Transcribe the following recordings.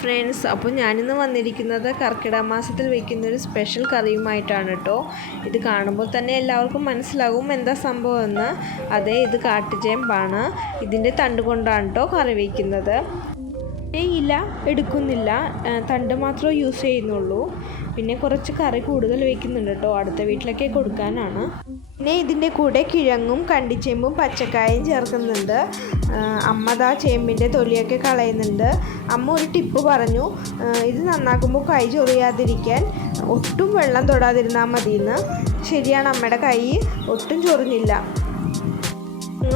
Friends അപ്പോൾ ഞാനിന്ന് വന്നിരിക്കുന്നത് കർക്കിടക മാസത്തിൽ വയ്ക്കുന്ന ഒരു സ്പെഷ്യൽ കറിയുമായിട്ടാണ് കേട്ടോ ഇത് കാണുമ്പോൾ തന്നെ എല്ലാവർക്കും മനസ്സിലാകും എന്താ സംഭവം എന്ന്. അതെ ഇത് കാട്ടുചേമ്പാണ്. ഇതിന്റെ തണ്ട് കൊണ്ടാണ് കേട്ടോ കറി വയ്ക്കുന്നത് ഇല എടുക്കുന്നില്ല. തണ്ട് മാത്രമേ യൂസ് ചെയ്യുന്നുള്ളൂ. പിന്നെ കുറച്ച് കറി കൂടുതൽ വയ്ക്കുന്നുണ്ട് കേട്ടോ അടുത്ത വീട്ടിലൊക്കെ കൊടുക്കാനാണ്. പിന്നെ ഇതിന്റെ കൂടെ കിഴങ്ങും കണ്ടിച്ചേമ്പും പച്ചക്കായും ചേർക്കുന്നുണ്ട്. അമ്മ ദാ ചേമ്പിന്റെ തൊലിയൊക്കെ കളയുന്നുണ്ട്. അമ്മ ഒരു ടിപ്പ് പറഞ്ഞു ഇത് നന്നാക്കുമ്പോൾ കൈ ചൊറിയാതിരിക്കാൻ ഒട്ടും വെള്ളം തൊടാതിരുന്നാൽ മതിയെന്ന്. ശരിയാണ് അമ്മയുടെ കൈ ഒട്ടും ചൊറിഞ്ഞില്ല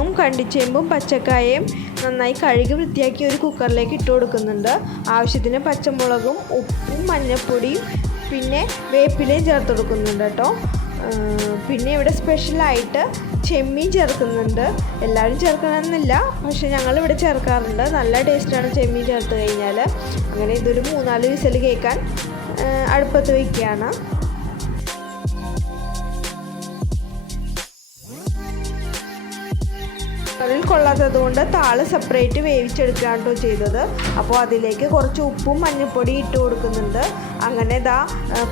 ും. കണ്ടിച്ചേമ്പും പച്ചക്കായയും നന്നായി കഴുകി വൃത്തിയാക്കി ഒരു കുക്കറിലേക്ക് ഇട്ട് കൊടുക്കുന്നുണ്ട്. ആവശ്യത്തിന് പച്ചമുളകും ഉപ്പും മഞ്ഞൾപ്പൊടിയും പിന്നെ വേപ്പിലയും ചേർത്ത് കൊടുക്കുന്നുണ്ട് കേട്ടോ. പിന്നെ ഇവിടെ സ്പെഷ്യലായിട്ട് ചെമ്മീൻ ചേർക്കുന്നുണ്ട്. എല്ലാവരും ചേർക്കണമെന്നില്ല. പക്ഷേ ഞങ്ങളിവിടെ ചേർക്കാറുണ്ട്. നല്ല ടേസ്റ്റാണ് ചെമ്മീൻ ചേർത്ത് കഴിഞ്ഞാൽ അങ്ങനെ ഇതൊരു മൂന്നാൽ വിസൽ കേൾക്കാൻ അടുപ്പത്ത് വയ്ക്കുകയാണ് കറിയിൽ കൊള്ളാത്തത് കൊണ്ട് താൾ സെപ്പറേറ്റ് വേവിച്ചെടുക്കുകയാണ് കേട്ടോ ചെയ്തത്. അപ്പോൾ അതിലേക്ക് കുറച്ച് ഉപ്പും മഞ്ഞൾപ്പൊടി ഇട്ട് കൊടുക്കുന്നുണ്ട്. അങ്ങനെ ഇതാ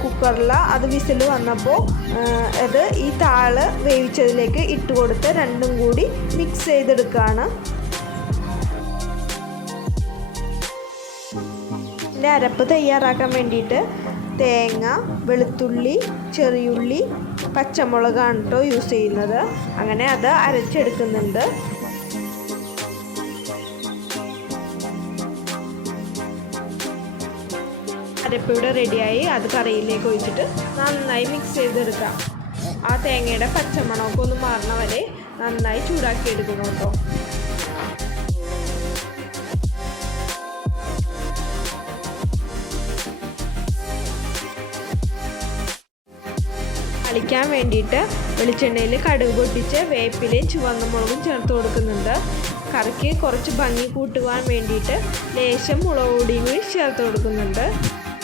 കുക്കറിൽ അത് വിസിൽ വന്നപ്പോൾ അത് ഈ താൾ വേവിച്ചതിലേക്ക് ഇട്ട് കൊടുത്ത് രണ്ടും കൂടി മിക്സ് ചെയ്തെടുക്കുകയാണ് ഇതിന്റെ അരപ്പ് തയ്യാറാക്കാൻ വേണ്ടിയിട്ട് തേങ്ങ വെളുത്തുള്ളി ചെറിയുള്ളി പച്ചമുളകാണ് കേട്ടോ യൂസ് ചെയ്യുന്നത്. അങ്ങനെ അത് അരച്ചെടുക്കുന്നുണ്ട്. അരപ്പ് ഇവിടെ റെഡിയായി അത് കറിയിലേക്ക് ഒഴിച്ചിട്ട് നന്നായി മിക്സ് ചെയ്തെടുക്കാം. ആ തേങ്ങയുടെ പച്ചമണമൊക്കെ ഒന്ന് മാറണ വരെ നന്നായി ചൂടാക്കി എടുക്കണം കേട്ടോ. കളിക്കാൻ വേണ്ടിയിട്ട് വെളിച്ചെണ്ണയിൽ കടുക് പൊട്ടിച്ച് വേപ്പിലയും ചുവന്ന മുളകും ചേർത്ത് കൊടുക്കുന്നുണ്ട്. കറിക്ക് കുറച്ച് ഭംഗി കൂട്ടുവാൻ വേണ്ടിയിട്ട് ലേശം മുളക് പൊടിയും ചേർത്ത് കൊടുക്കുന്നുണ്ട്.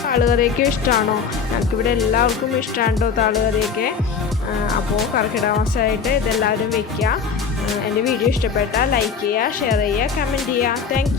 താളുകറിയൊക്കെ ഇഷ്ടമാണോ ഞങ്ങൾക്കിവിടെ എല്ലാവർക്കും ഇഷ്ടമാണ് കേട്ടോ താളുകറിയൊക്കെ? അപ്പോൾ കർക്കിടക മാസമായിട്ട് ഇതെല്ലാവരും വെക്കുക എന്റെ വീഡിയോ ഇഷ്ടപ്പെട്ടാൽ ലൈക്ക് ചെയ്യുക ഷെയർ ചെയ്യുക കമന്റ് ചെയ്യുക. താങ്ക്